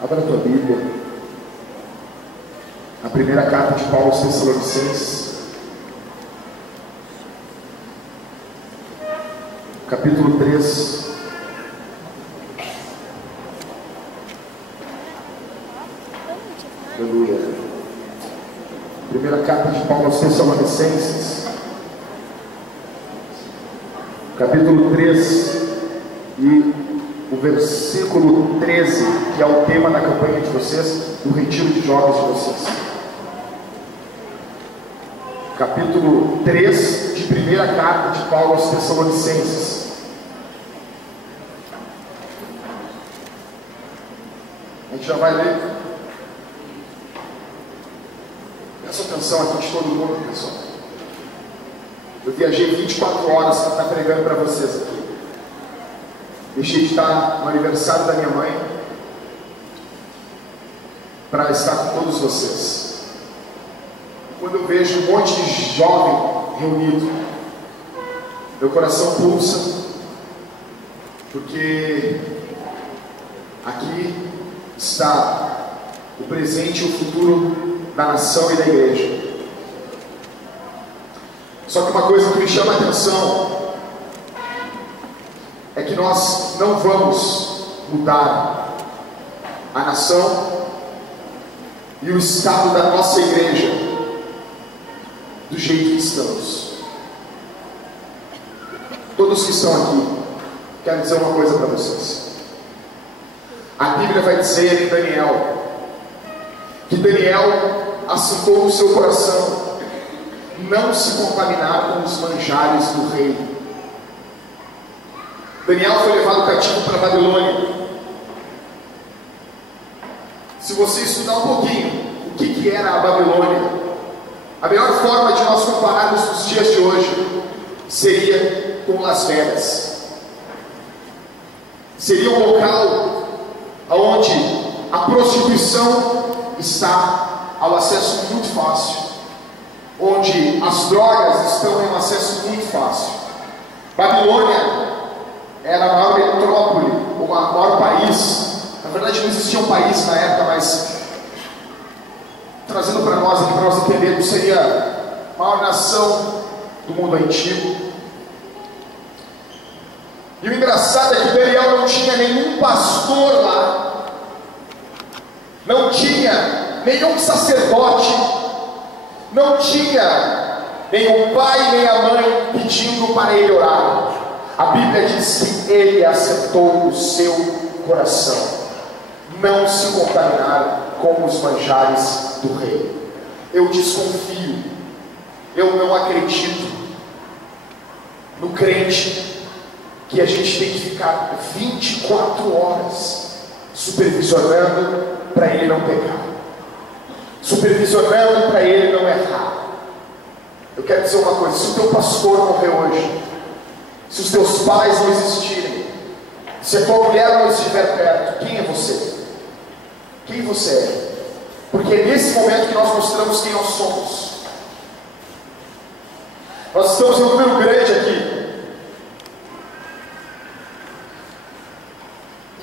Abra a tua Bíblia, a primeira carta de Paulo aos Tessalonicenses, capítulo 3. Aleluia. Primeira carta de Paulo aos Tessalonicenses, capítulo 3 e o versículo 13, que é o tema da campanha de vocês, do retiro de jovens de vocês. Capítulo 3 de primeira carta de Paulo aos Tessalonicenses. A gente já vai ler. Presta atenção aqui de todo mundo, pessoal. Eu viajei 24 horas para estar pregando para vocês aqui. Deixei de estar no aniversário da minha mãe para estar com todos vocês. Quando eu vejo um monte de jovem reunido, meu coração pulsa, porque aqui está o presente e o futuro da nação e da igreja. Só que uma coisa que me chama a atenção é que nós não vamos mudar a nação e o estado da nossa igreja do jeito que estamos. Todos que estão aqui, quero dizer uma coisa para vocês. A Bíblia vai dizer em Daniel que Daniel assentou no seu coração não se contaminar com os manjares do rei. Daniel foi levado cativo para a Babilônia. Se você estudar um pouquinho o que era a Babilônia, a melhor forma de nós compararmos os dias de hoje seria com Las Vegas. Seria um local onde a prostituição está ao acesso muito fácil, onde as drogas estão em um acesso muito fácil. Babilônia era a maior metrópole, o maior país. Na verdade não existia um país na época, mas trazendo para nós aqui, para nós entendermos, seria a maior nação do mundo antigo. E o engraçado é que Daniel não tinha nenhum pastor lá, não tinha nenhum sacerdote, não tinha nem o pai nem a mãe pedindo para ele orar. A Bíblia diz que ele acertou o seu coração, não se contaminaram com os manjares do rei. Eu desconfio, eu não acredito no crente que a gente tem que ficar 24 horas supervisionando para ele não pecar, supervisionando para ele não errar. Eu quero dizer uma coisa: se o teu pastor morrer hoje, se os teus pais não existirem, se a tua mulher não estiver perto, quem é você? Quem você é? Porque é nesse momento que nós mostramos quem nós somos. Nós estamos em um número grande aqui,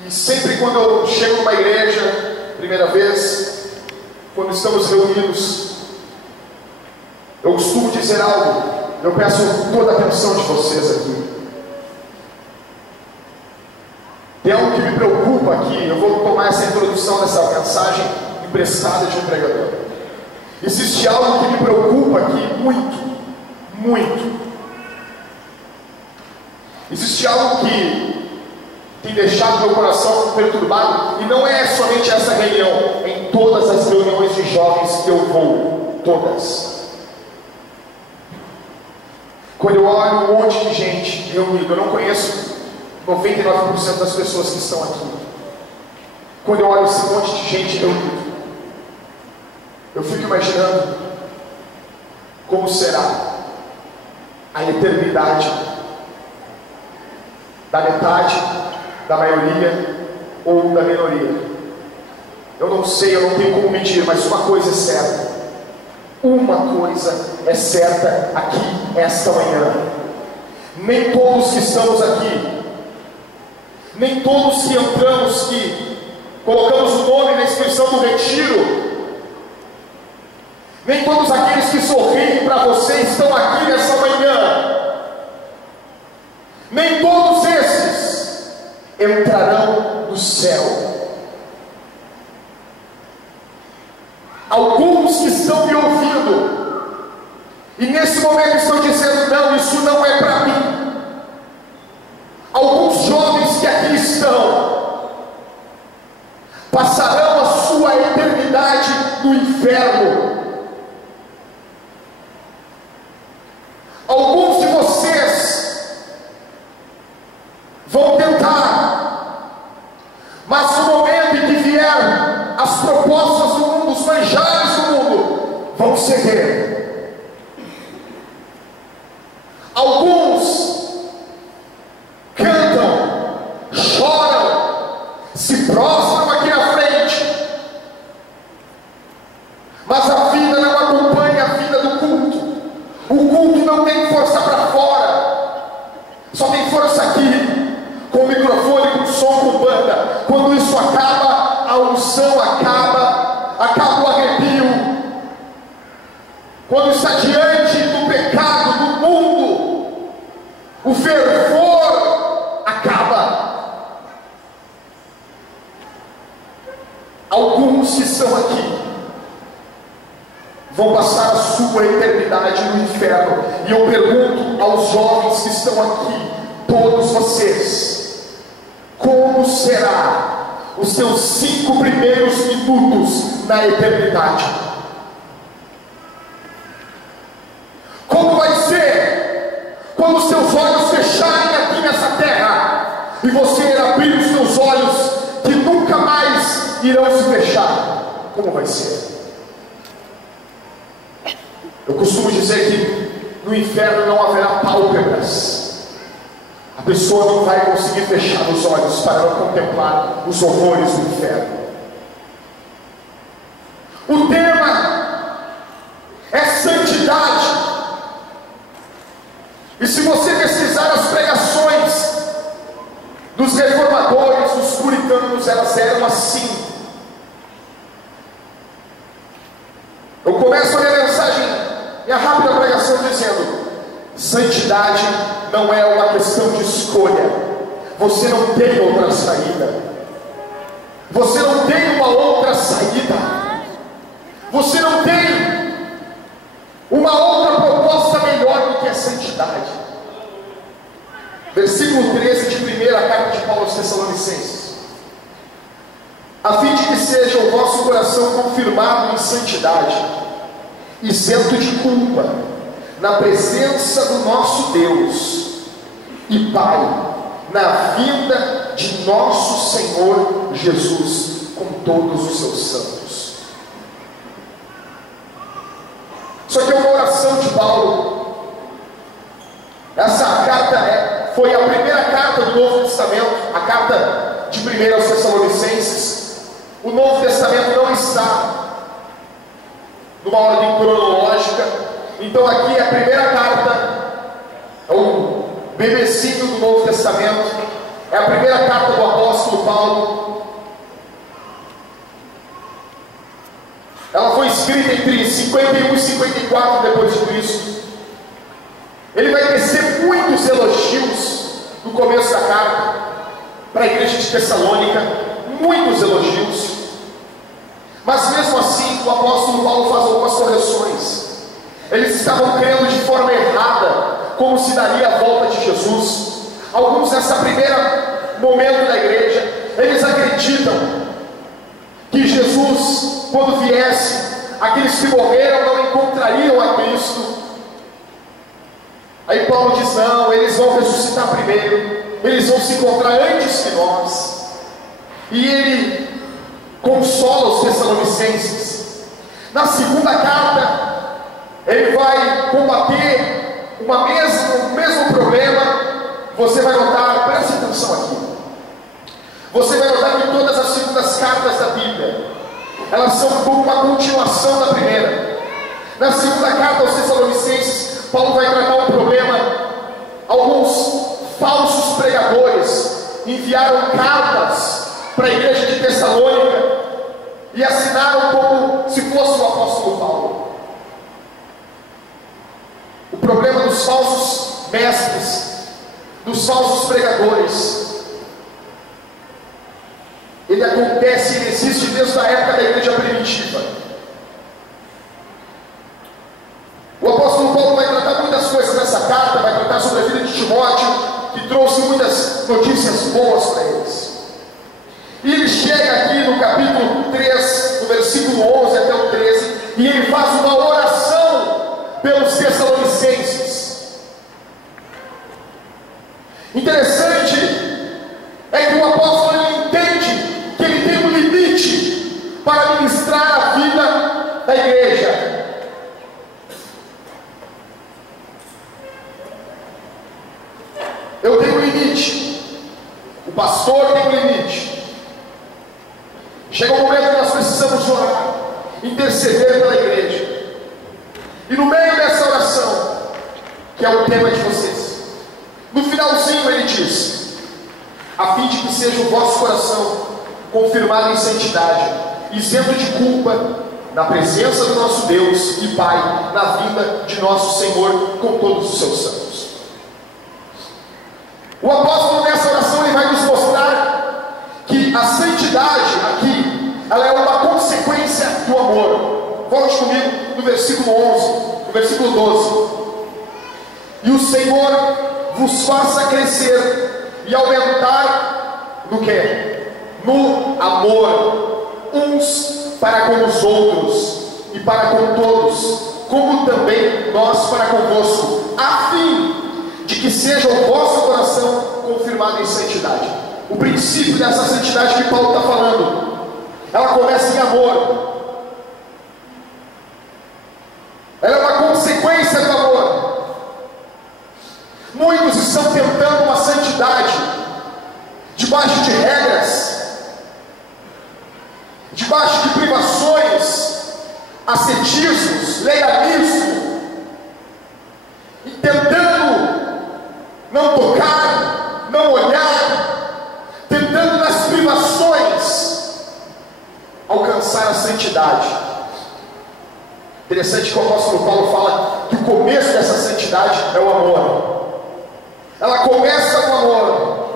e sempre quando eu chego numa igreja, primeira vez, quando estamos reunidos, eu costumo dizer algo. Eu peço toda a atenção de vocês aqui. Tem algo que me preocupa aqui. Eu vou tomar essa introdução dessa mensagem emprestada de um pregador. Existe algo que me preocupa aqui muito, muito. Existe algo que tem deixado meu coração perturbado, e não é somente essa reunião, em todas as reuniões de jovens que eu vou, todas. Quando eu olho um monte de gente reunida, eu não conheço 99% das pessoas que estão aqui. Quando eu olho esse monte de gente reunida, eu fico imaginando como será a eternidade da metade, da maioria ou da minoria. Eu não sei, eu não tenho como medir, mas uma coisa é certa. Uma coisa é certa aqui, esta manhã: nem todos que estamos aqui, nem todos que entramos, que colocamos o nome do retiro, nem todos aqueles que sorriem para você estão aqui nessa manhã, nem todos esses entrarão no céu. Alguns que estão me ouvindo e nesse momento estão dizendo: não, isso não é para mim. Alguns jovens que aqui estão passarão a sua eternidade no inferno. Alguns de vocês vão tentar, mas no momento em que vier as propostas do mundo, os manjares do mundo, vão ceder. Alguns cantam, choram, se prostram aqui na frente, mas a vida não acompanha a vida do culto. O culto não tem força para fora, só tem força aqui, com o microfone, com o som, com banda. Quando isso acaba, a unção acaba o arrepio. Quando está diante do pecado do mundo, o fervor acaba. Alguns que estão aqui vão passar a sua eternidade no inferno. E eu pergunto aos jovens que estão aqui, todos vocês, como será os seus 5 primeiros minutos na eternidade? Como vai ser quando os seus olhos fecharem aqui nessa terra e você abrir os seus olhos que nunca mais irão se fechar? Como vai ser? Eu costumo dizer que no inferno não haverá pálpebras. A pessoa não vai conseguir fechar os olhos para não contemplar os horrores do inferno. O tema é santidade. E se você pesquisar as pregações dos reformadores, dos puritanos, elas eram assim. Eu começo a minha mensagem, minha rápida pregação, dizendo: santidade não é uma questão de escolha. Você não tem outra saída. Você não tem uma outra saída. Você não tem uma outra proposta melhor do que a santidade. Versículo 13 de 1ª carta de Paulo aos Tessalonicenses: a fim de que seja o vosso coração confirmado em santidade, isento de culpa, na presença do nosso Deus e Pai, na vinda de nosso Senhor Jesus com todos os seus santos. Isso aqui é uma oração de Paulo. Essa carta foi a primeira carta do Novo Testamento, a carta de 1 aos Tessalonicenses. O Novo Testamento não está numa ordem cronológica, então aqui é a primeira carta, é o bebecinho do Novo Testamento, é a primeira carta do apóstolo Paulo. Ela foi escrita entre 51 e 54 depois de Cristo. Ele vai tecer muitos elogios no começo da carta para a igreja de Tessalônica, muitos elogios. Mas mesmo assim, o apóstolo Paulo faz algumas correções. Eles estavam crendo de forma errada como se daria a volta de Jesus. Alguns nessa primeira momento da igreja, eles acreditam que Jesus, quando viesse, aqueles que morreram não encontrariam a Cristo. Aí Paulo diz: não, eles vão ressuscitar primeiro, eles vão se encontrar antes que nós. E ele consola os Tessalonicenses. Na segunda carta, ele vai combater o mesmo problema. Você vai notar, preste atenção aqui, você vai notar que todas as segundas cartas da Bíblia, elas são como uma continuação da primeira. Na segunda carta aos Tessalonicenses, Paulo vai tratar um problema. Alguns falsos pregadores enviaram cartas para a igreja de Tessalônica, e assinaram como se fosse o apóstolo Paulo. O problema dos falsos mestres, dos falsos pregadores, ele acontece, ele existe desde a época da igreja primitiva. O apóstolo Paulo vai tratar muitas coisas nessa carta, vai tratar sobre a vida de Timóteo, que trouxe muitas notícias boas para eles. E ele chega aqui no capítulo 3, no versículo 11 até o 13, e ele faz uma oração pelos Tessalonicenses. Interessante é que o apóstolo ele entende que ele tem um limite para ministrar a vida da igreja. Eu tenho um limite, o pastor tem um limite. Chega um momento que nós precisamos orar, interceder pela igreja. E no meio dessa oração, que é o tema de vocês, no finalzinho ele diz: a fim de que seja o vosso coração confirmado em santidade, isento de culpa, na presença do nosso Deus e Pai, na vinda de nosso Senhor com todos os seus santos. O apóstolo nessa oração ele vai nos mostrar que a santidade aqui, ela é uma consequência do amor. Volte comigo no versículo 11, no versículo 12. E o Senhor vos faça crescer e aumentar no que? No amor, uns para com os outros e para com todos, como também nós para convosco, a fim de que seja o vosso coração confirmado em santidade. O princípio dessa santidade que Paulo está falando, ela começa em amor. Ela é uma consequência do amor. Muitos estão tentando uma santidade debaixo de regras, debaixo de privações, ascetismos, legalismo, e tentando não tocar, não olhar, tentando nas privações alcançar a santidade. Interessante que o apóstolo Paulo fala que o começo dessa santidade é o amor. Ela começa no amor,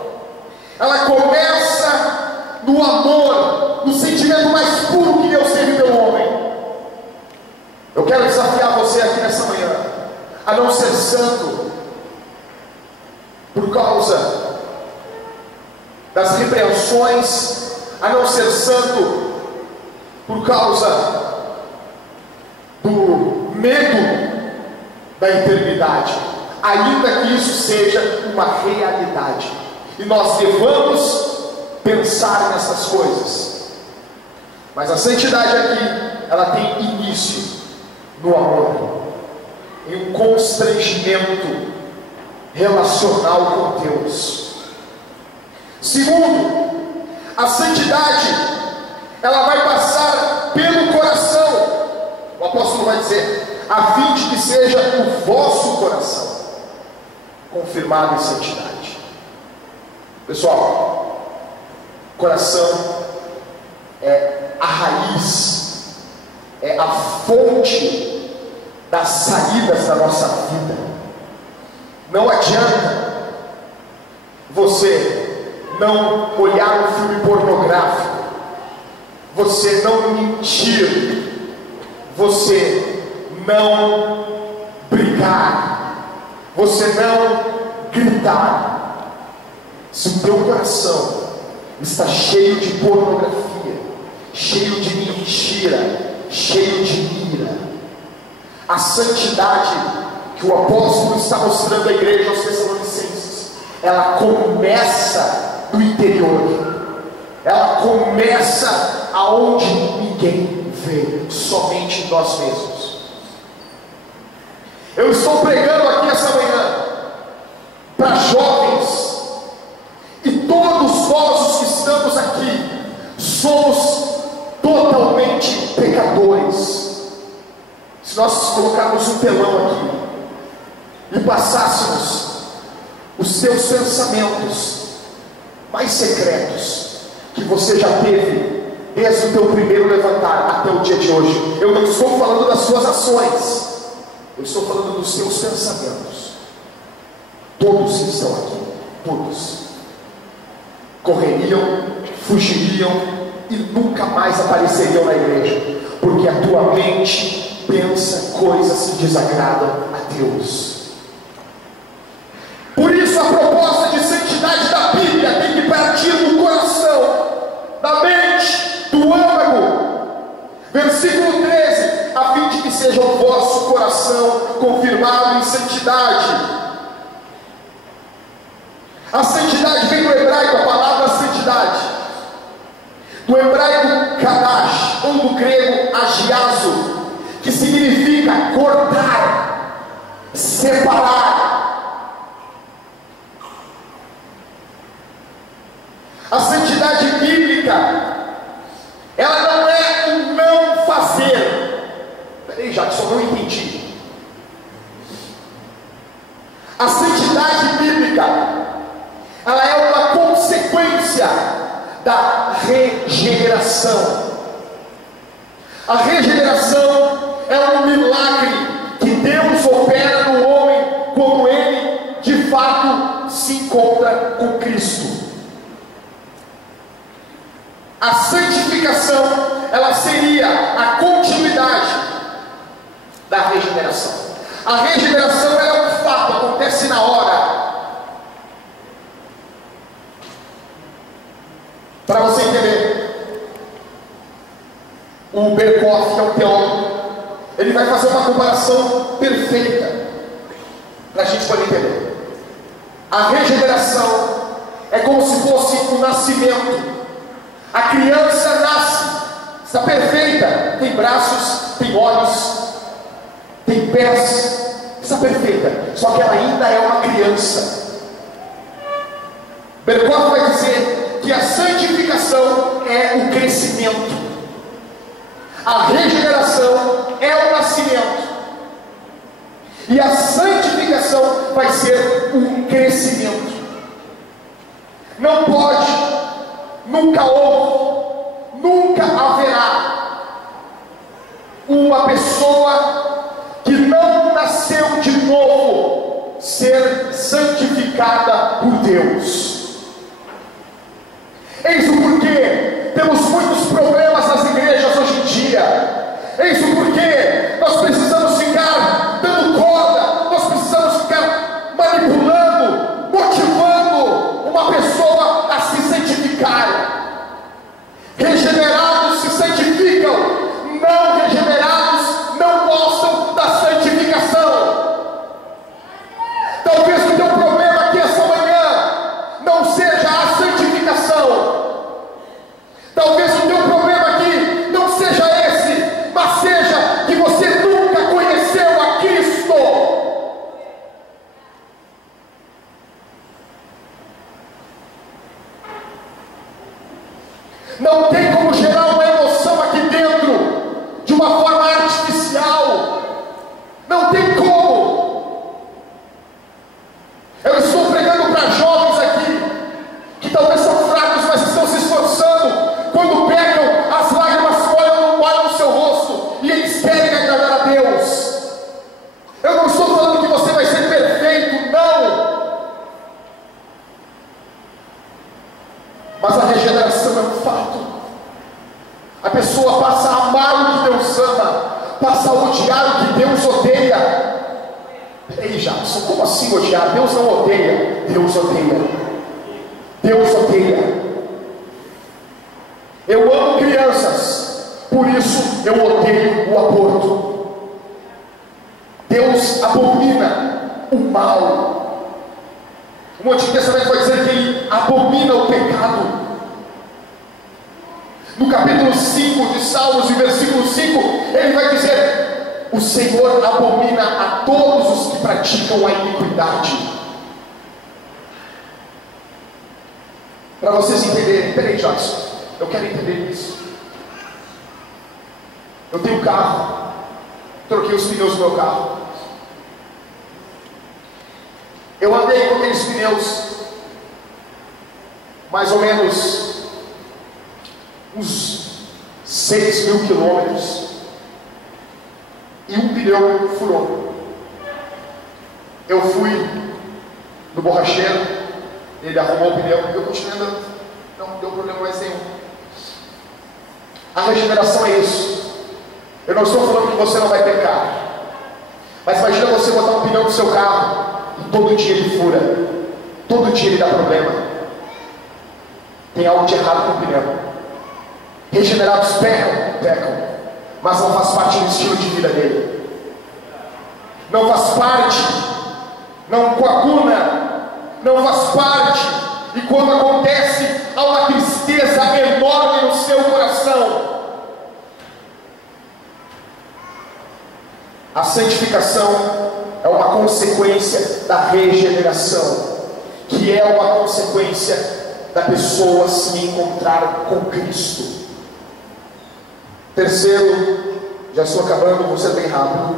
ela começa no amor, no sentimento mais puro que Deus teve pelo homem. Eu quero desafiar você aqui nessa manhã a não ser santo por causa das repreensões, a não ser santo por causa do medo da eternidade, ainda que isso seja uma realidade, e nós devamos pensar nessas coisas. Mas a santidade aqui, ela tem início no amor, em um constrangimento relacional com Deus. Segundo, a santidade, ela vai passar pelo coração. O apóstolo vai dizer: a fim de que seja o vosso coração confirmado em santidade. Pessoal, coração é a raiz, é a fonte das saídas da nossa vida. Não adianta você não olhar um filme pornográfico, você não mentir, você não brigar, você não gritar. Se o teu coração está cheio de pornografia, cheio de mentira, cheio de ira, a santidade que o apóstolo está mostrando à igreja aos Tessalonicenses, ela começa do interior, ela começa aonde ninguém vê, somente nós mesmos. Eu estou pregando aqui essa manhã para jovens, e todos nós os que estamos aqui somos totalmente pecadores. Se nós colocarmos um telão aqui e passássemos os teus pensamentos mais secretos que você já teve desde o teu primeiro levantar até o dia de hoje. Eu não estou falando das suas ações, eu estou falando dos seus pensamentos. Todos que estão aqui, todos correriam, fugiriam e nunca mais apareceriam na igreja, porque a tua mente pensa coisas que desagradam a Deus. Por isso a proposta de santidade da Bíblia tem que partir do coração, da mente, do âmago. Versículo 13: a fim de que seja o vosso coração confirmado em santidade. A santidade vem do hebraico, a palavra santidade, do hebraico kadash, ou do grego agiazo, que significa cortar, separar. A santidade bíblica, ela não é um não fazer. Peraí, já que só não entendi. A santidade bíblica, ela é uma consequência da regeneração. A regeneração é um milagre que Deus opera no homem quando ele de fato se encontra com Cristo. A santificação, ela seria a continuidade da regeneração. A regeneração é um fato, acontece na hora. Para você entender, o Berkhoff, que é um teólogo, ele vai fazer uma comparação perfeita para a gente poder entender. A regeneração é como se fosse um nascimento. A criança nasce, está perfeita, tem braços, tem olhos, tem pés, está perfeita, só que ela ainda é uma criança. Berkhoff vai dizer que a santificação é o crescimento, a regeneração é o nascimento, e a santificação vai ser o crescimento. Não pode, nunca houve, nunca haverá uma pessoa que não nasceu de novo ser santificada por Deus. Eis o porquê temos muitos problemas nas igrejas hoje em dia. Eis o porquê nós precisamos ficar dando corda, nós precisamos ficar manipulando, motivando uma pessoa a se santificar. Regenerados se santificam, não regenerados não gostam da santificação. Talvez o teu problema aqui essa manhã não seja a santificação. Talvez o teu problema aqui não seja esse, mas seja que você nunca conheceu a Cristo. Não tem como gerar uma emoção aqui dentro de uma forma artificial. Não tem como. Eu estou pregando para jovens aqui que talvez são fracos, mas estão se esforçando. Quando pegam, as lágrimas molham no seu rosto e eles querem agradar a Deus. Eu não estou falando que você vai ser perfeito, não. Mas a regeneração é um fato. A pessoa passa a amar o que Deus ama, passa a odiar o que Deus odeia. Ei, Jackson, como assim odiar? Deus não odeia, Deus odeia. Deus odeia. Eu amo crianças, por isso eu odeio o aborto. Deus abomina o mal. O Antigo Testamento vai dizer que ele abomina o pecado. No capítulo 5 de Salmos, e versículo 5, ele vai dizer: o Senhor abomina a todos os que praticam a iniquidade. Para vocês entenderem, peraí, Jackson, eu quero entender isso. Eu tenho um carro, troquei os pneus do meu carro. Eu andei com aqueles pneus mais ou menos uns 6.000 quilômetros e um pneu furou. Eu fui no borracheiro, ele arrumou o pneu, eu continuei andando, não deu problema mais nenhum. A regeneração é isso. Eu não estou falando que você não vai pecar, mas imagina você botar um pneu no seu carro e todo dia ele fura, todo dia ele dá problema. Tem algo de errado com o pneu. Regenerados pecam, mas não faz parte do estilo de vida dele, não faz parte, não coagula, não faz parte. E quando acontece, há uma tristeza enorme no seu coração. A santificação é uma consequência da regeneração, que é uma consequência da pessoa se encontrar com Cristo. Terceiro, já estou acabando, vou ser bem rápido.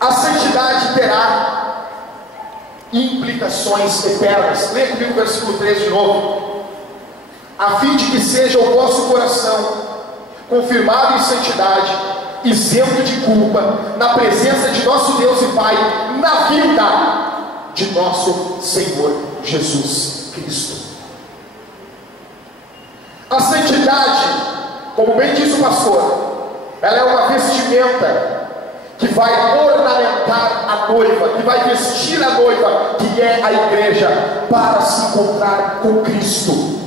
A santidade terá implicações eternas. Leia comigo o versículo 3 de novo. A fim de que seja o vosso coração confirmado em santidade, isento de culpa, na presença de nosso Deus e Pai, na vida de nosso Senhor Jesus Cristo. A santidade, como bem disse o pastor, ela é uma vestimenta que vai ornamentar a noiva, que vai vestir a noiva, que é a igreja, para se encontrar com Cristo.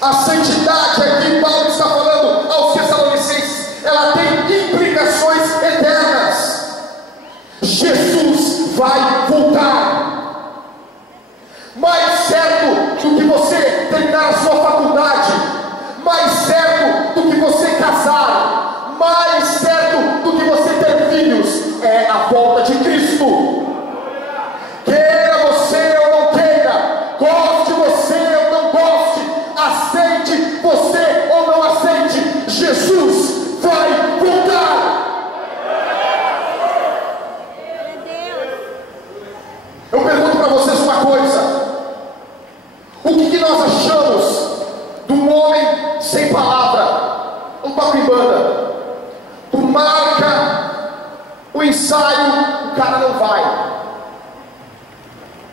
A santidade aqui, Paulo está falando aos Tessalonicenses, ela tem implicações eternas. Jesus vai voltar. Mais certo do que você terminar a sua faculdade, mais certo do que você casar, mais certo do que você ter filhos, é a volta de Cristo. Queira você ou não queira, goste você ou não goste, aceite você ou não aceite, Jesus vai voltar. Eu pergunto para vocês uma coisa: o que nós achamos de um homem sem palavra, um toque em banda? Tu marca o ensaio, o cara não vai.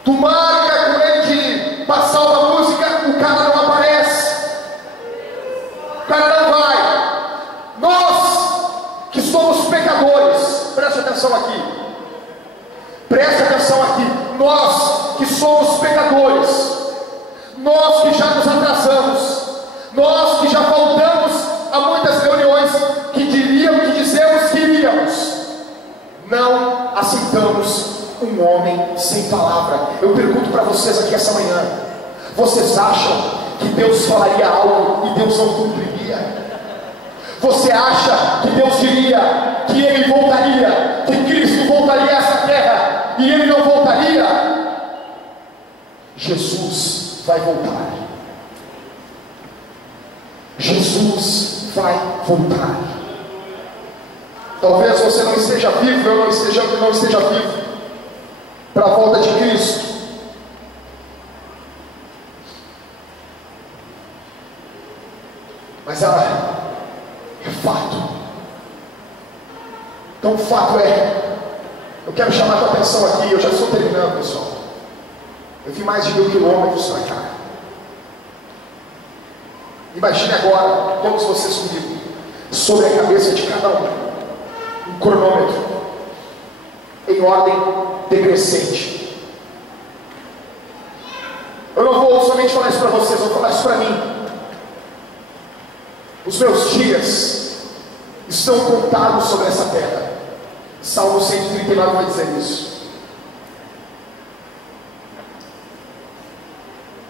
Tu marca com ele de passar uma música, o cara não aparece, o cara não vai. Nós que somos pecadores, preste atenção aqui, preste atenção aqui. Nós que somos pecadores, nós que já nos atrasamos, nós que já faltamos a muitas reuniões que dizemos que iríamos, não aceitamos um homem sem palavra. Eu pergunto para vocês aqui essa manhã: vocês acham que Deus falaria algo e Deus não cumpriria? Você acha que Deus diria que Ele voltaria, que Cristo voltaria a essa terra e Ele não voltaria? Jesus vai voltar. Jesus vai voltar. Talvez você não esteja vivo, eu não esteja vivo para a volta de Cristo. Mas ela é fato. Então o fato é, eu quero chamar a tua atenção aqui, eu já estou terminando, pessoal. Eu vi mais de 1.000 quilômetros para cá. Imagine agora, todos vocês comigo, sobre a cabeça de cada um cronômetro em ordem decrescente. Eu não vou somente falar isso para vocês, eu vou falar isso para mim. Os meus dias estão contados sobre essa terra. Salmo 139 vai dizer isso.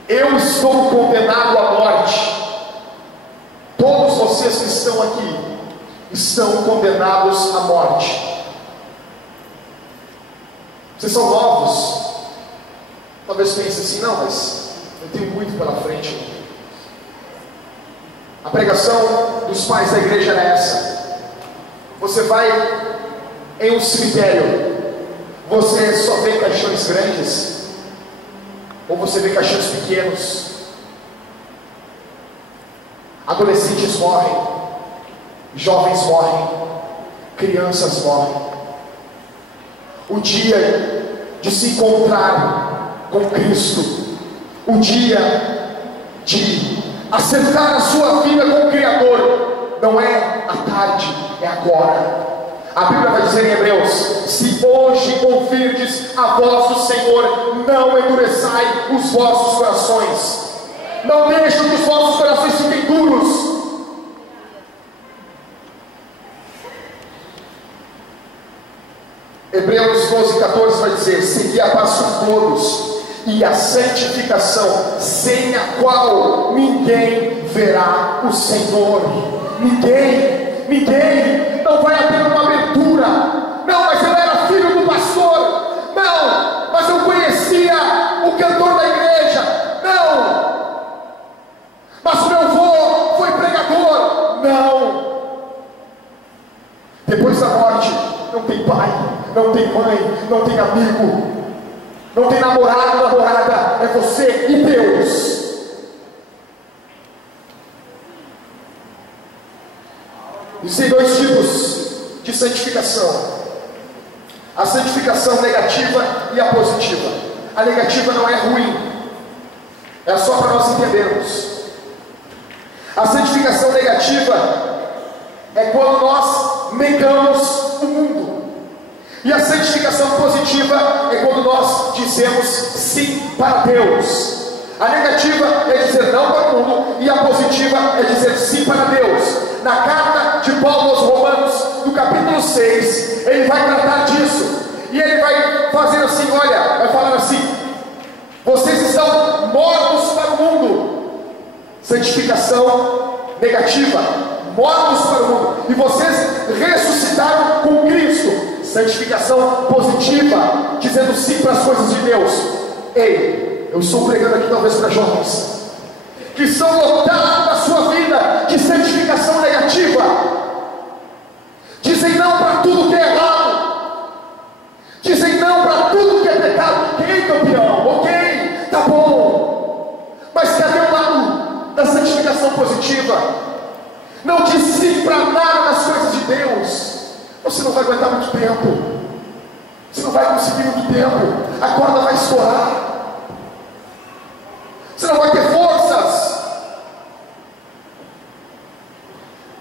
Eu estou condenado à morte. Todos vocês que estão aqui estão condenados à morte. Vocês são novos. Talvez pense assim: não, mas eu tenho muito pela frente. A pregação dos pais da igreja era essa: você vai em um cemitério, você só vê caixões grandes ou você vê caixões pequenos? adolescentes morrem, jovens morrem, crianças morrem. O dia de se encontrar com Cristo, o dia de acertar a sua vida com o Criador, não é à tarde, é agora. A Bíblia vai dizer em Hebreus: se hoje ouvirdes a voz do Senhor, não endureçai os vossos corações. Não deixem que os vossos corações fiquem duros. Hebreus 12:14 vai dizer: segui a paz com todos e a santificação, sem a qual ninguém verá o Senhor. Ninguém, não vai haver uma abertura. Não, mas eu era filho do pastor. Não, mas eu conhecia o cantor da igreja. Não, mas meu avô foi pregador. Não. Depois da morte, não tem pai, não tem mãe, não tem amigo, não tem namorado, namorada. É você e Deus. Existem dois tipos de santificação: a santificação negativa e a positiva. A negativa não é ruim, é só para nós entendermos. A santificação negativa é quando nós negamos o mundo, e a santificação positiva é quando nós dizemos sim para Deus. A negativa é dizer não para o mundo, e a positiva é dizer sim para Deus. Na carta de Paulo aos Romanos, no capítulo 6, ele vai tratar disso, e ele vai fazer assim, olha, vai falar assim: vocês estão mortos para o mundo. Santificação negativa, mortos para o mundo, e vocês ressuscitaram com Cristo. Santificação positiva, dizendo sim para as coisas de Deus. Ei, eu estou pregando aqui talvez para jovens que são lotados na sua vida de santificação negativa, dizem não para tudo que é errado, dizem não para tudo que é pecado. Ok, campeão, ok, tá bom, mas cadê o lado da santificação positiva? Não diz sim para nada das coisas de Deus. Você não vai aguentar muito tempo, você não vai conseguir muito tempo, a corda vai estourar, você não vai ter forças.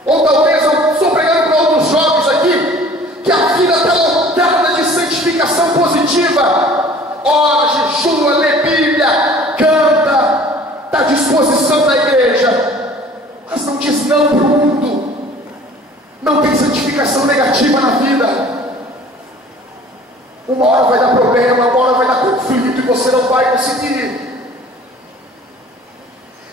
Ou talvez eu estou pregando para outros jovens aqui, que a vida está lotada de santificação positiva. Ora, jejua, lê Bíblia, canta, está à disposição da igreja, mas não diz não para o mundo, não tem santificação negativa na vida. Uma hora vai dar problema, uma hora vai dar conflito, e você não vai conseguir.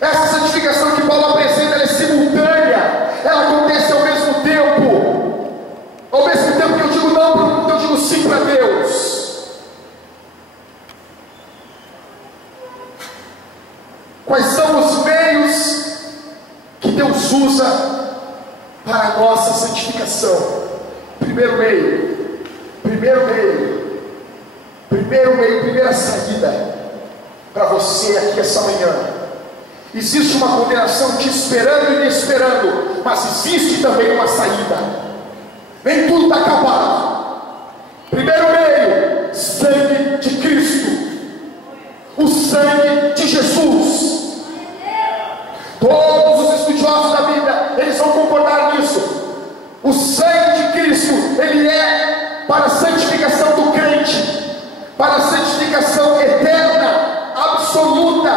Essa santificação que Paulo apresenta, ela é simultânea, ela acontece ao mesmo tempo. Ao mesmo tempo que eu digo não para o mundo, eu digo sim para Deus. Quais são os meios que Deus usa para a nossa santificação? Primeira saída para você aqui essa manhã. Existe uma condenação te esperando e inesperando, mas existe também uma saída. Nem tudo está acabado. Primeiro meio, sangue de Cristo, o sangue de Jesus. Todos os estudiosos da Bíblia, eles vão concordar nisso. O sangue de Cristo, ele é para a santificação do crente, para a santificação eterna, absoluta,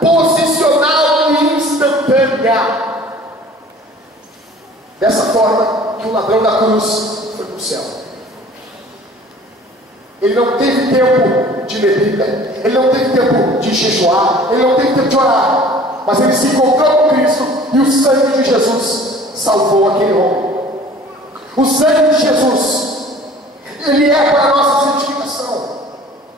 posicional e instantânea. Dessa forma que o ladrão da cruz foi para o céu. Ele não teve tempo de ler Bíblia, ele não teve tempo de jejuar, ele não teve tempo de orar, mas ele se encontrou com Cristo, e o sangue de Jesus salvou aquele homem. O sangue de Jesus, ele é para a nossa santificação.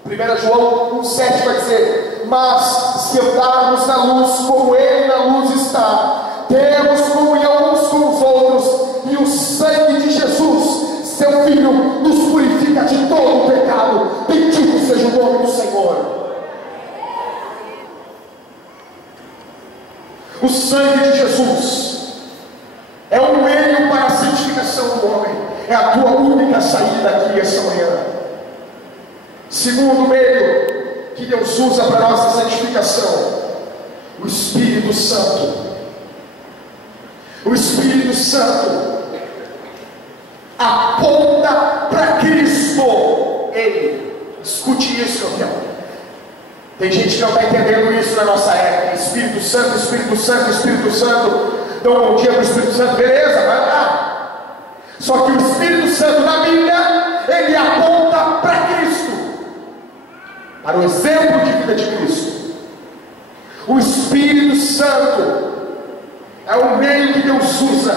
1 João 1,7 vai dizer: mas se andarmos na luz como ele na luz está, temos comunhão uns com os outros, e o sangue de Jesus, seu Filho, nos purifica de todo o pecado. Bendito seja o nome do Senhor. O sangue de Jesus é um meio para a santificação do homem. É a tua única saída aqui essa manhã. Segundo meio que Deus usa para a nossa santificação, o Espírito Santo. O Espírito Santo aponta para Cristo. Ele, escute isso, meu irmão. Tem gente que não está entendendo isso na nossa época. Espírito Santo, Espírito Santo, Espírito Santo. Então, bom dia para o Espírito Santo, beleza, vai lá. Só que o Espírito Santo na Bíblia, ele aponta para Cristo, para o exemplo de vida de Cristo. O Espírito Santo é o meio que Deus usa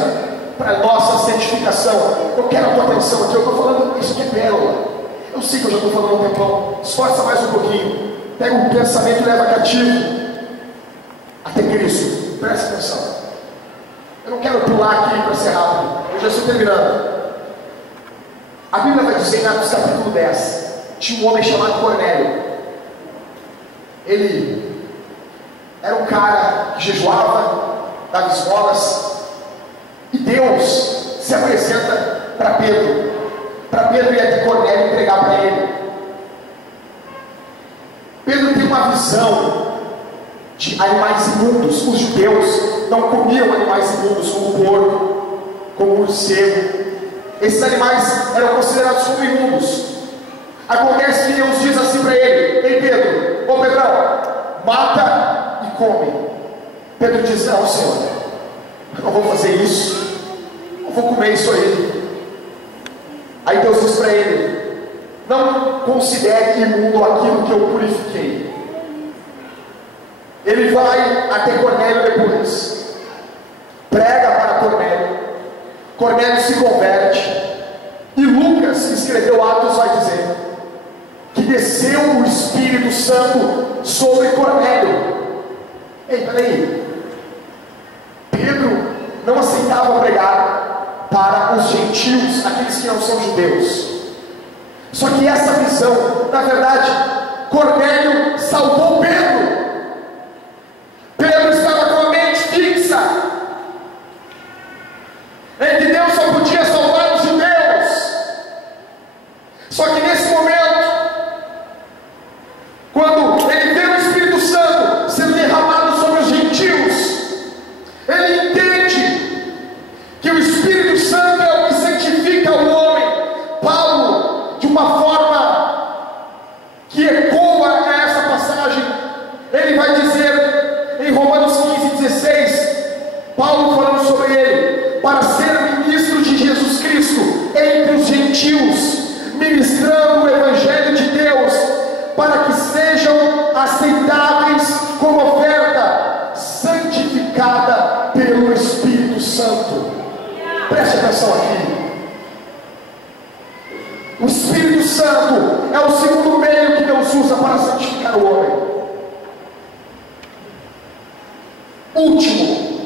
para a nossa santificação. Eu quero a tua atenção aqui. Eu estou falando, isso aqui é pérola. Eu sei que eu já estou falando um tempão. Esforça mais um pouquinho. Pega um pensamento e leva cativo até Cristo. Presta atenção. Eu não quero pular aqui para ser rápido. Eu já estou terminando. A Bíblia vai dizer em Atos capítulo 10: tinha um homem chamado Cornélio. Ele era um cara que jejuava, dava esmolas, e Deus se apresenta para Pedro. Para Pedro e até Cornélio entregar para ele. Pedro tem uma visão de animais imundos. Os judeus não comiam animais imundos como porco, como morcego. Esses animais eram considerados como imundos. Acontece que Deus diz assim para ele: ei Pedro, ô Pedrão, mata e come. Pedro diz: não, Senhor, eu não vou fazer isso, eu vou comer isso aí. Aí Deus diz para ele: não considere imundo aquilo que eu purifiquei. Ele vai até Cornélio depois, prega para Cornélio. Cornélio se converte, e Lucas, que escreveu Atos, vai dizer que desceu o Espírito Santo sobre Cornélio. Ei, peraí, Pedro não aceitava pregar para os gentios, aqueles que não são judeus. Só que essa visão, na verdade, Cornélio salvou Pedro. Pedro estava com a mente fixa em que Deus só podia salvar os judeus. Só que nesse momento, quando ele vê o Espírito Santo sendo derramado sobre os gentios, ele entende que o Espírito Santo é o que santifica o homem. Paulo, de uma forma que ecoa essa passagem, ele vai dizer em Romanos 15:16, Paulo falando sobre ele, para ser ministro de Jesus Cristo entre os gentios, ministrando o Evangelho de Deus, para que sejam aceitáveis como oferta santificada pelo Espírito Santo. Preste atenção aqui. O Espírito Santo é o segundo meio que Deus usa para santificar o homem. Último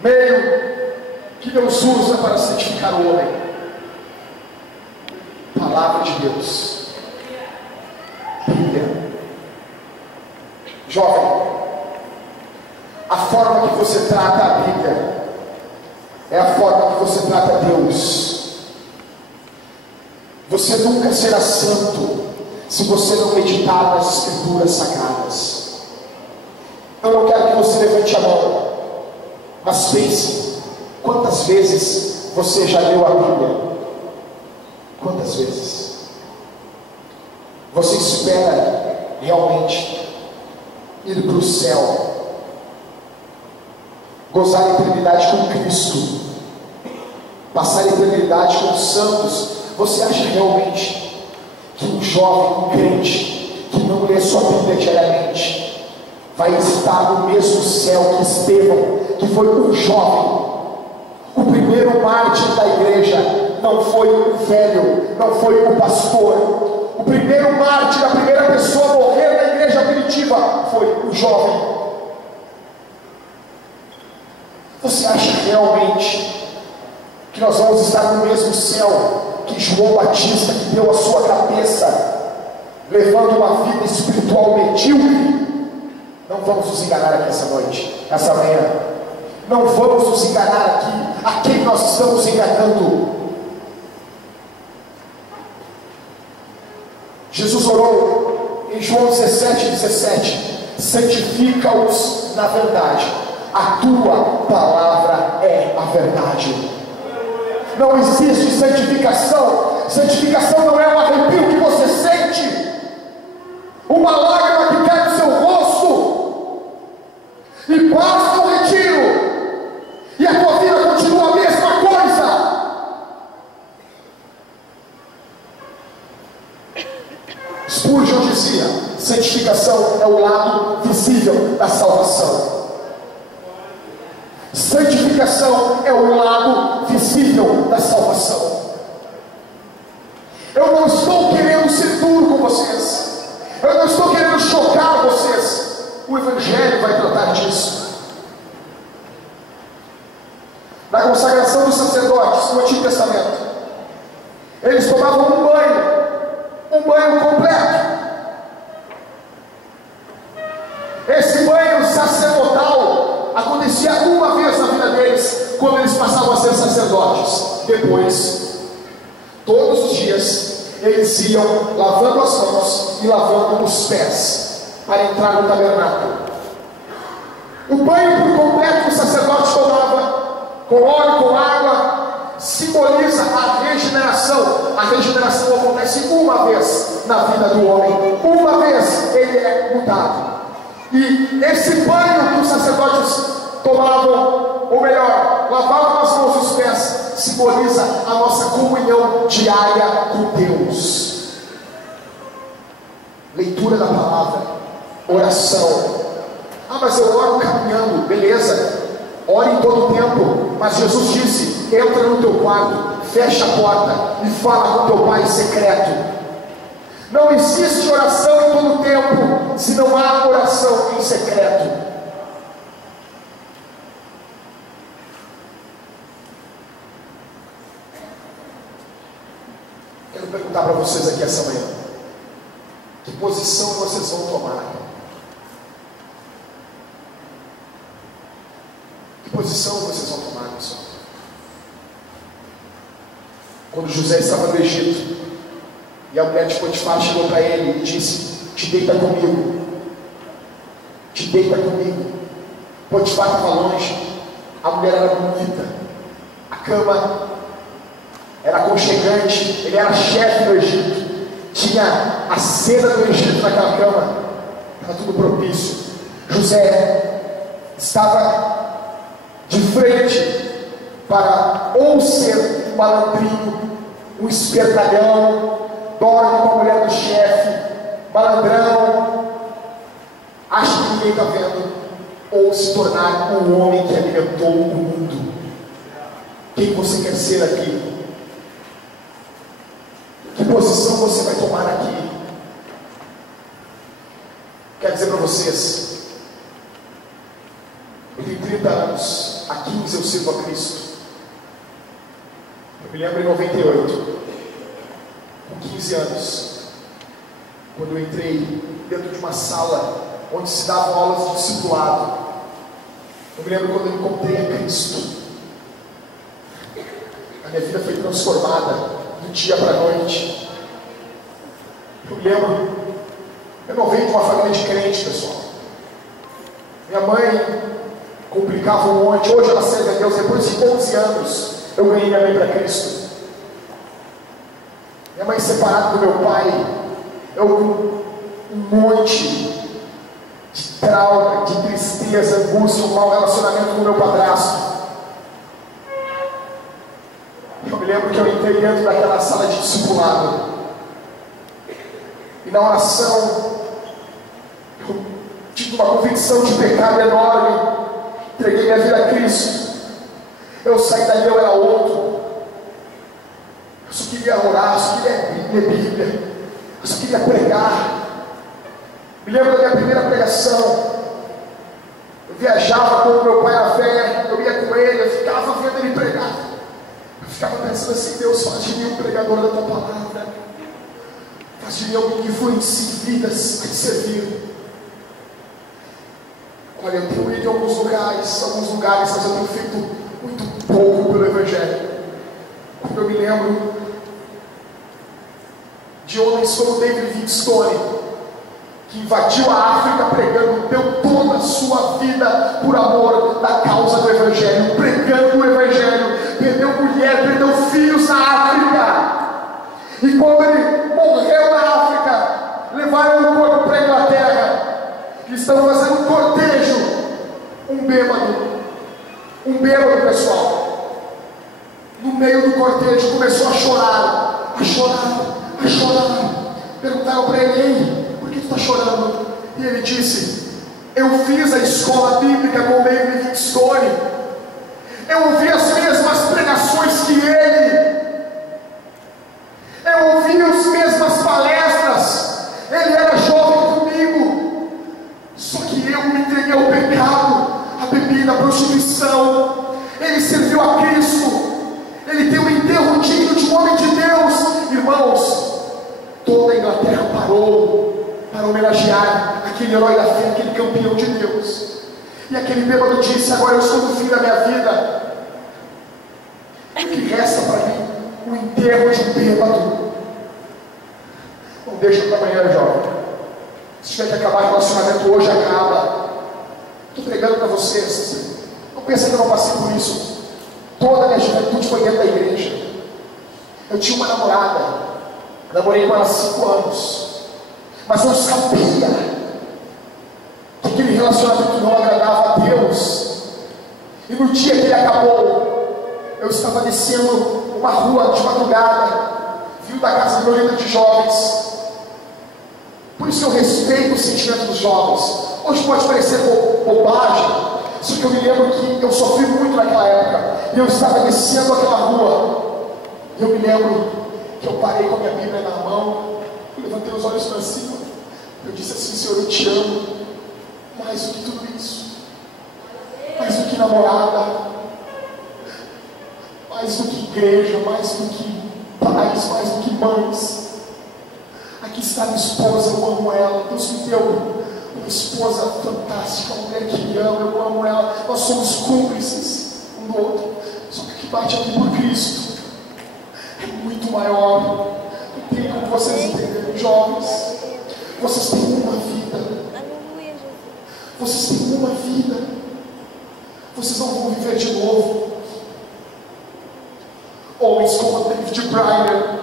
meio que Deus usa para santificar o homem: palavra de Deus, Bíblia. Jovem, a forma que você trata a Bíblia é a forma que você trata Deus. Você nunca será santo se você não meditar nas Escrituras Sagradas. Eu não quero que você levante a mão, mas pense: quantas vezes você já leu a Bíblia? Quantas vezes? Você espera realmente ir para o céu, gozar a eternidade com Cristo, passar a eternidade com os santos? Você acha realmente que um jovem, um crente, que não lê sua Bíblia diariamente, vai estar no mesmo céu que Estevão, que foi um jovem? O primeiro mártir da igreja não foi o velho, não foi o pastor. O primeiro mártir, a primeira pessoa a morrer na igreja primitiva foi o jovem. Você acha realmente que nós vamos estar no mesmo céu que João Batista, que deu a sua cabeça levando uma vida espiritual medíocre? Não vamos nos enganar aqui essa noite, essa manhã. Não vamos nos enganar aqui. A quem nós estamos enganando? Jesus orou em João 17:17: santifica-os na verdade, a tua palavra é a verdade. Não existe santificação. Santificação não é um arrepio que você sente, uma lágrima que cai no seu rosto e basta um retiro, e a tua vida continua a mesma coisa. Spurgeon dizia: santificação é o lado visível da salvação. Santificação é o lado visível da salvação. Eu não estou querendo ser duro com vocês, eu não estou querendo chocar vocês. O Evangelho vai tratar disso. Na consagração dos sacerdotes no Antigo Testamento, eles tomavam um banho completo. Esse banho sacerdotal acontecia uma vez na vida deles, quando eles passavam a ser sacerdotes. Depois, todos os dias, eles iam lavando as mãos e lavando os pés para entrar no tabernáculo. O banho por completo que o sacerdote tomava, com óleo, com água, simboliza a regeneração. A regeneração acontece uma vez na vida do homem, uma vez ele é mudado. E esse banho que os sacerdotes tomavam, ou melhor, lavavam as mãos e os pés, simboliza a nossa comunhão diária com Deus. Leitura da palavra, oração. Ah, mas eu oro caminhando. Beleza, ore em todo o tempo, mas Jesus disse: entra no teu quarto, fecha a porta e fala com teu Pai em secreto. Não existe oração em todo o tempo se não há oração em secreto. Quero perguntar para vocês aqui essa manhã: que posição vocês vão tomar? Que posição vocês vão tomar, pessoal? Quando José estava no Egito, e a mulher de Potifar chegou para ele e disse: te deita comigo, te deita comigo. Potifar estava longe, a mulher era bonita, a cama era aconchegante, ele era chefe do Egito, tinha a seda do Egito naquela cama, estava tudo propício. José estava de frente para ou ser um malandrinho, um espertalhão, dorme com a mulher do chefe, malandrão, acha que ninguém está vendo, ou se tornar um homem que alimentou o mundo. Quem você quer ser aqui? Que posição você vai tomar aqui? Quero dizer para vocês, eu tenho 30 anos, há 15 eu sirvo a Cristo. Eu me lembro em 98, com 15 anos, quando eu entrei dentro de uma sala onde se davam aulas de discipulado. Eu me lembro quando eu encontrei a Cristo. A minha vida foi transformada do dia para a noite. Eu me lembro, eu não venho de uma família de crente, pessoal. Minha mãe complicava um monte. Hoje ela serve a Deus. Depois de 11 anos eu ganhei minha mãe para Cristo. Minha mãe separada do meu pai, eu com um monte de trauma, de tristeza, angústia, um mau relacionamento com o meu padrasto. Eu me lembro que eu entrei dentro daquela sala de discipulado, e na oração eu tive uma convicção de pecado enorme, entreguei minha vida a Cristo. Eu saí dali, eu era outro. Eu só queria orar, eu só queria ler Bíblia, eu só queria pregar. Me lembro da minha primeira pregação. Eu viajava com o meu pai na fé, eu ia com ele, eu ficava vendo ele pregar. Eu ficava pensando assim: Deus, faz de mim um pregador da tua palavra, faz de mim alguém que influencie vidas a te servir. Olha, eu tenho ido em alguns lugares, mas eu tenho feito muito pouco pelo Evangelho. Quando eu me lembro de homens como David Livingstone, que invadiu a África pregando, deu toda a sua vida por amor da causa do Evangelho, pregando o Evangelho, perdeu mulher, perdeu filhos na África, e quando ele morreu na África, levaram o corpo para a Inglaterra, que estão fazendo um cortejo, um bêbado pessoal, no meio do cortejo começou a chorar, perguntaram para ele: por que tu está chorando? E ele disse: eu fiz a escola bíblica com o David Livingstone, eu ouvi as mesmas pregações que ele, eu ouvi as mesmas palestras, ele era jovem comigo, só que eu me entreguei ao pecado, à bebida, à prostituição. Ele serviu a Cristo, ele tem um enterro digno de um homem de Deus. Irmãos, toda a Inglaterra parou para homenagear aquele herói da fé, aquele campeão de Deus. E aquele bêbado disse: agora eu estou no fim da minha vida, o que resta para mim? O enterro de um bêbado. Não deixa para amanhã, jovem. Se tiver que acabar o relacionamento hoje, acaba. Estou pregando para vocês. Não pensa que eu não passei por isso. Toda a minha juventude foi dentro da igreja. Eu tinha uma namorada, namorei com ela 5 anos, mas eu sabia que aquele relacionamento não agradava a Deus. E no dia que ele acabou, eu estava descendo uma rua de madrugada, vindo da casa do meu líder de jovens. Por isso eu respeito o sentimento dos jovens. Hoje pode parecer bobagem, só que eu me lembro que eu sofri muito naquela época, e eu estava descendo aquela rua, e eu me lembro que eu parei com a minha Bíblia na mão, eu levantei os olhos para cima, eu disse assim: Senhor, eu te amo, mais do que tudo isso, mais do que namorada, mais do que igreja, mais do que pais, mais do que mães. Aqui está minha esposa, eu amo ela. Deus me deu uma esposa fantástica, uma mulher que me ama, eu amo ela. Nós somos cúmplices um do outro. Só que o que bate aqui por Cristo é muito maior. Não tem como vocês entenderem, jovens. Vocês têm uma vida. Vocês têm uma vida. Vocês não vão viver de novo. Homens como David Briner,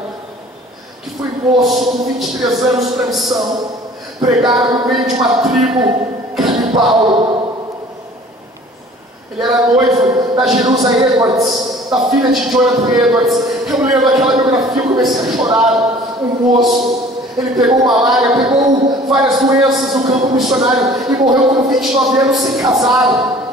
que foi moço com 23 anos para a missão, pregaram no meio de uma tribo canibal. Ele era noivo da Jerusa Edwards, da filha de Jonathan Edwards. Eu lendo aquela biografia, eu comecei a chorar. Um moço, ele pegou malária, pegou várias doenças no campo missionário e morreu com 29 anos sem casar.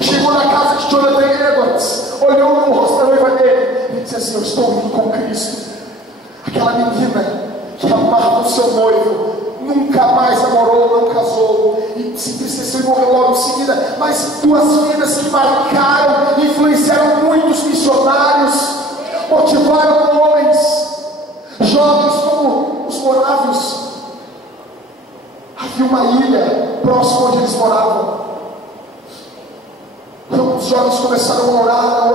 Chegou na casa de Jonathan Edwards, olhou no rosto da noiva dele e disse assim: eu estou indo com Cristo. Aquela menina que amava o seu noivo, nunca mais namorou, não casou, e se entristeceu e morreu logo em seguida. Mas 2 vidas que marcaram, influenciaram muitos missionários, motivaram homens, jovens como os morávios. Havia uma ilha próxima onde eles moravam. Então os jovens começaram a orar,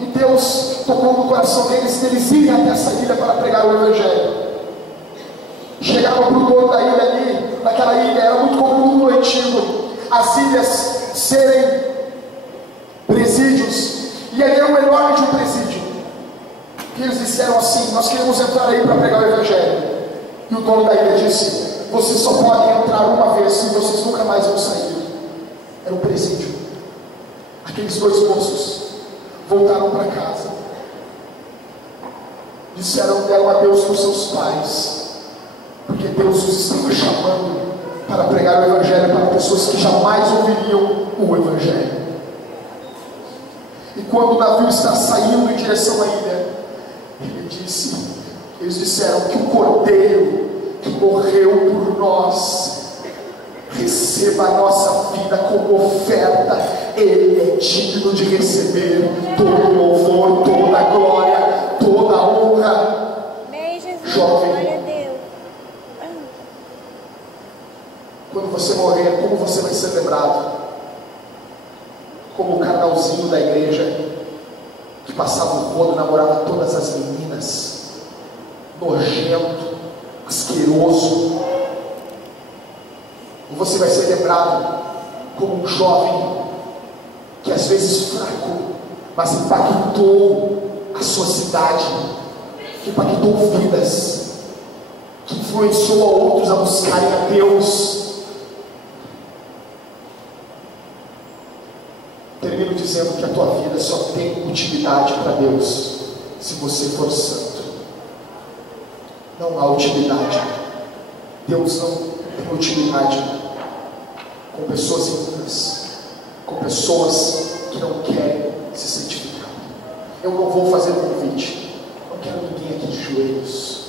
e Deus tocou no coração deles, eles irem até essa ilha para pregar o Evangelho. Chegaram para o dono da ilha ali, naquela ilha, era muito comum no antigo, as ilhas serem presídios, e ali era o enorme de um presídio. E eles disseram assim: nós queremos entrar aí para pregar o Evangelho. E o dono da ilha disse: vocês só podem entrar uma vez, e vocês nunca mais vão sair. Era um presídio. Aqueles 2 moços voltaram para casa, disseram, deram adeus com seus pais, porque Deus os estava chamando para pregar o Evangelho para pessoas que jamais ouviriam o Evangelho. E quando o navio está saindo em direção à ilha, eles disseram que o Cordeiro que morreu por nós receba a nossa vida como oferta. Ele é digno de receber todo o louvor, toda a glória, toda a honra. Jovem, quando quando você morrer, como você vai ser lembrado? Como o canalzinho da igreja, que passava o rodo, namorava todas as meninas, nojento, asqueroso. Ou você vai ser lembrado como um jovem que às vezes fraco, mas impactou a sua cidade, que impactou vidas, que influenciou a outros a buscarem a Deus. Termino dizendo que a tua vida só tem utilidade para Deus se você for santo. Não há utilidade. Deus não tem utilidade com pessoas impuras, com pessoas que não querem se santificar. Eu não vou fazer um convite. Não quero ninguém aqui de joelhos.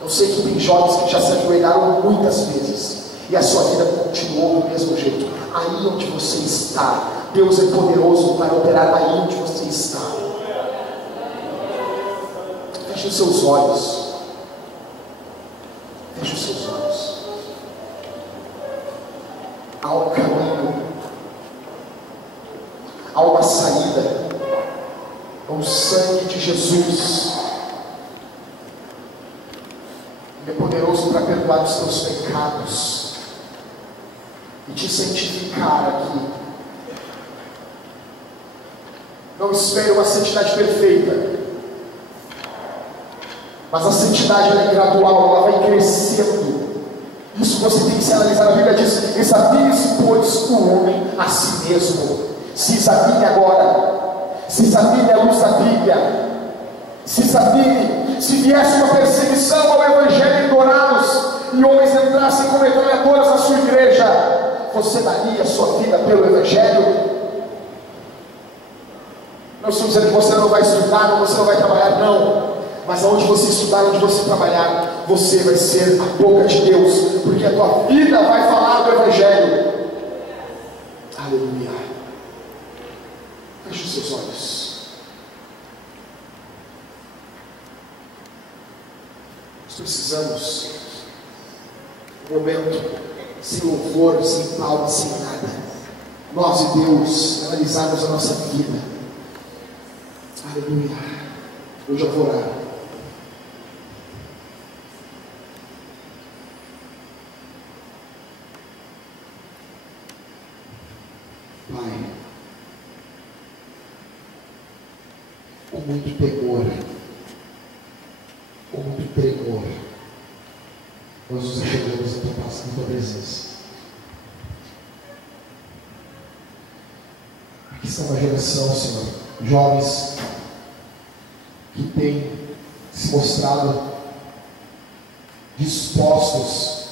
Eu sei que tem jovens que já se ajoelharam muitas vezes e a sua vida continuou do mesmo jeito. Aí onde você está, Deus é poderoso para operar aí onde você está. Feche os seus olhos. Feche os seus olhos. Há um caminho, há uma saída. O sangue de Jesus é poderoso para perdoar os teus pecados e te santificar aqui. Não espere uma santidade perfeita, mas a santidade ela é gradual, ela vai crescendo. Isso você tem que se analisar. A Bíblia diz: examine-se, pois, o homem a si mesmo. Se examine agora. Se examine à luz da Bíblia. Se examine. Se viesse uma perseguição ao Evangelho em Dourados e homens entrassem com metralhadoras na sua igreja, você daria a sua vida pelo Evangelho? Não estou dizendo que você não vai estudar, ou você não vai trabalhar, não. Mas aonde você estudar, onde você trabalhar, você vai ser a boca de Deus, porque a tua vida vai falar do Evangelho. Aleluia. Feche os seus olhos. Nós precisamos um momento sem louvor, sem palmas, sem nada. Nós e Deus analisarmos a nossa vida. Aleluia. Eu já vou orar. Pai, com muito temor, com muito tremor, nós nos achegamos à tua presença. Aqui está uma geração, Senhor, jovens que têm se mostrado dispostos,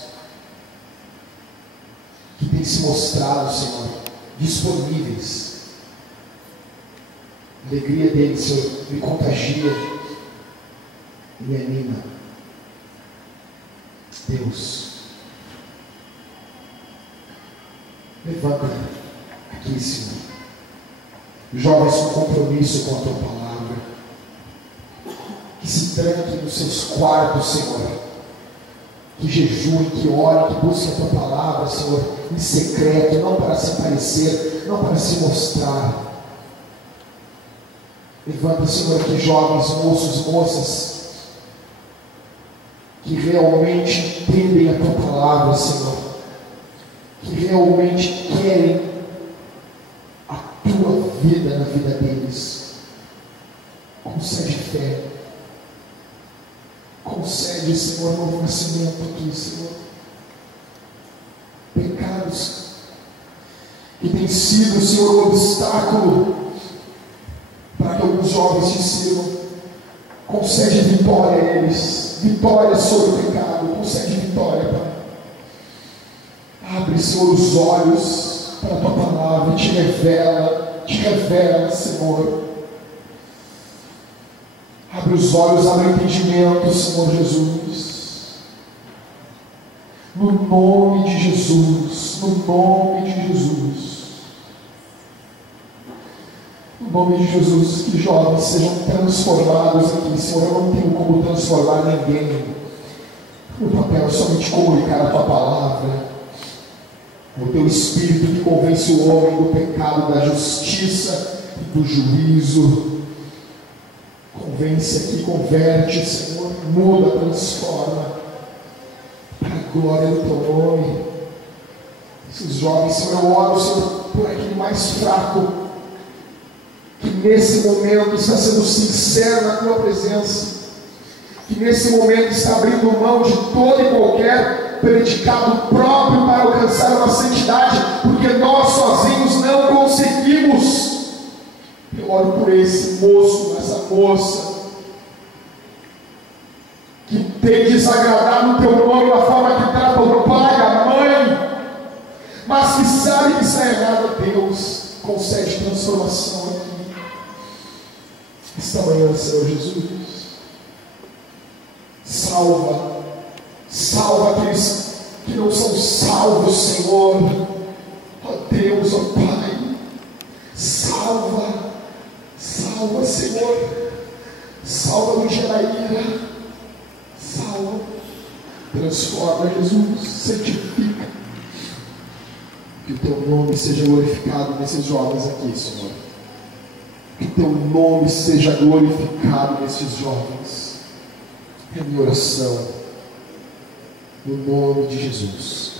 que têm se mostrado, Senhor, disponíveis. A alegria deles, Senhor, me contagia e me anima. Deus, levanta aqui, Senhor, jovens com compromisso com a tua palavra, que se tranquem nos seus quartos, Senhor, que jejuem, que orem, que busquem a tua palavra, Senhor, em secreto, não para se aparecer, não para se mostrar. Levanta, Senhor, aqui jovens, moços, moças, que realmente entendem a tua palavra, Senhor, que realmente querem a tua vida na vida deles. Concede fé, concede, Senhor, novo nascimento aqui, Senhor. Pecados que têm sido, Senhor, um obstáculo para que alguns jovens te sirvam, concede vitória a eles, vitória sobre o pecado, concede vitória, Pai. Abre, Senhor, os olhos para a tua palavra, te revela, Senhor. Abre os olhos, abre o entendimento, Senhor Jesus. No nome de Jesus, no nome de Jesus. No nome de Jesus, que jovens sejam transformados aqui, Senhor. Eu não tenho como transformar ninguém. O papel é somente comunicar a tua palavra. É o teu Espírito que convence o homem do pecado, da justiça e do juízo. Convence aqui, converte, Senhor, muda, transforma, para a glória do teu nome. Esses jovens, Senhor, eu oro, Senhor, por aquele mais fraco, que nesse momento está sendo sincero na tua presença, que nesse momento está abrindo mão de todo e qualquer predicado próprio para alcançar uma santidade, porque nós sozinhos não conseguimos. Eu oro por esse moço, essa moça, que tem desagradado o teu nome da forma que trata o pai, a mãe, mas que sabe que está errado. Deus, concede transformação aqui, esta manhã, Senhor Jesus. Salva aqueles que não são salvos, Senhor. Ó Deus, ó Pai, salva, Senhor, salva no Geraíra, salva, transforma, Jesus, santifica, que o teu nome seja glorificado nesses jovens aqui, Senhor, que o teu nome seja glorificado nesses jovens. É a minha oração, no nome de Jesus.